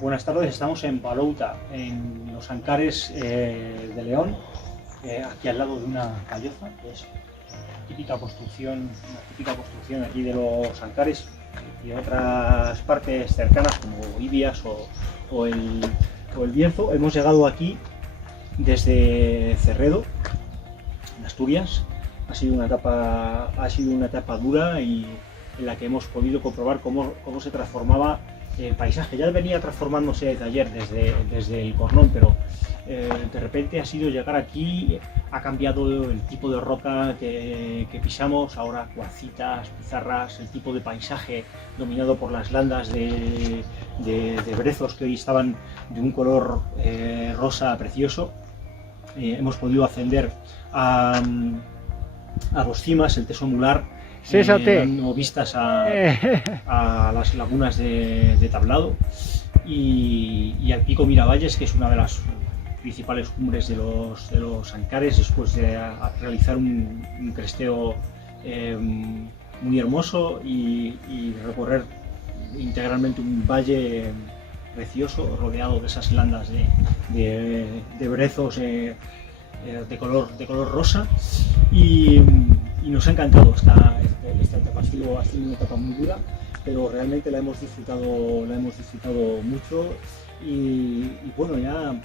Buenas tardes, estamos en Balouta, en los Ancares de León, aquí al lado de una calloza, que es una típica construcción aquí de los Ancares y de otras partes cercanas como Ibias o el Bierzo. Hemos llegado aquí desde Cerredo, en Asturias. Ha sido una etapa dura y en la que hemos podido comprobar cómo se transformaba el paisaje. Ya venía transformándose desde ayer, desde el Cornón, pero de repente ha sido llegar aquí, ha cambiado el tipo de roca que pisamos, ahora cuarcitas, pizarras, el tipo de paisaje dominado por las landas de brezos que hoy estaban de un color rosa precioso. Hemos podido ascender a los cimas, el Teso Mular, dando vistas a las lagunas de Tablado y al Pico Miravalles, que es una de las principales cumbres de los Ancares, después de realizar un cresteo muy hermoso y recorrer integralmente un valle precioso rodeado de esas landas de brezos de color rosa y nos ha encantado esta etapa. Ha sido una etapa muy dura, pero realmente la hemos disfrutado mucho y bueno, ya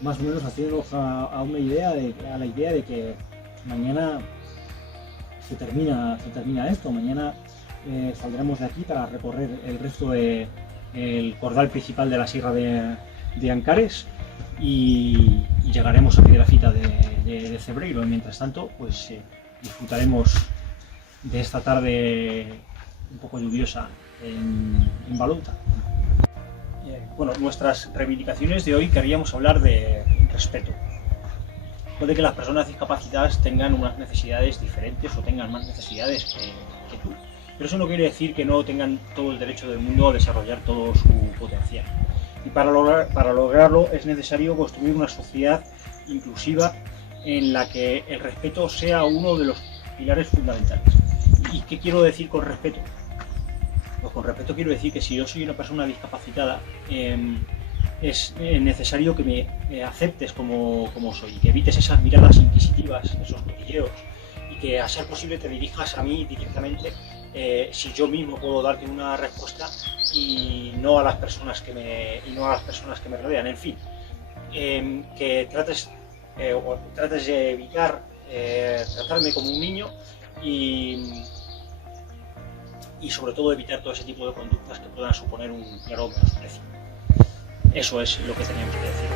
más o menos haciéndonos a la idea de que mañana se termina esto. Mañana saldremos de aquí para recorrer el resto del cordal principal de la Sierra de Ancares y llegaremos a Piedrafita de Cebreiro. Mientras tanto, pues disfrutaremos de esta tarde un poco lluviosa en Balouta. Bueno, nuestras reivindicaciones de hoy queríamos hablar de respeto. Puede que las personas discapacitadas tengan unas necesidades diferentes o tengan más necesidades que tú, pero eso no quiere decir que no tengan todo el derecho del mundo a desarrollar todo su potencial. Y para lograrlo es necesario construir una sociedad inclusiva en la que el respeto sea uno de los pilares fundamentales. ¿Y qué quiero decir con respeto? Pues con respeto quiero decir que si yo soy una persona discapacitada, es necesario que me aceptes como soy, que evites esas miradas inquisitivas, esos cotilleos, y que a ser posible te dirijas a mí directamente si yo mismo puedo darte una respuesta y no a las personas que me rodean. En fin, que trates de evitar tratarme como un niño y sobre todo evitar todo ese tipo de conductas que puedan suponer un claro menosprecio. Eso es lo que teníamos que decir.